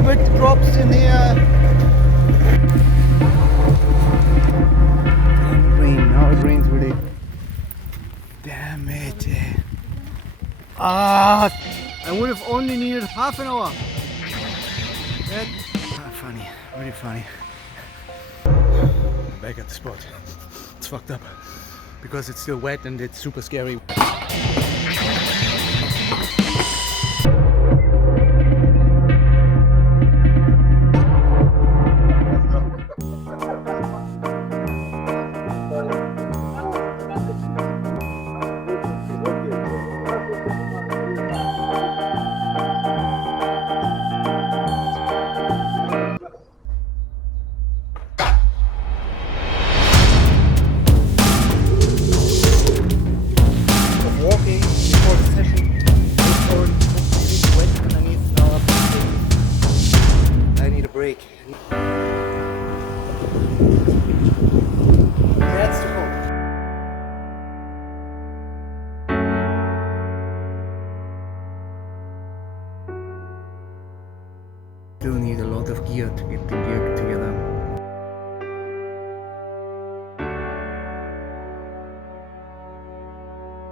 little bit drops in here. Now it rains really. Damn it. I would have only needed half an hour. Funny, really funny. I'm back at the spot. It's fucked up because it's still wet and it's super scary. Break. That's the hope. Still need a lot of gear to get the gear together.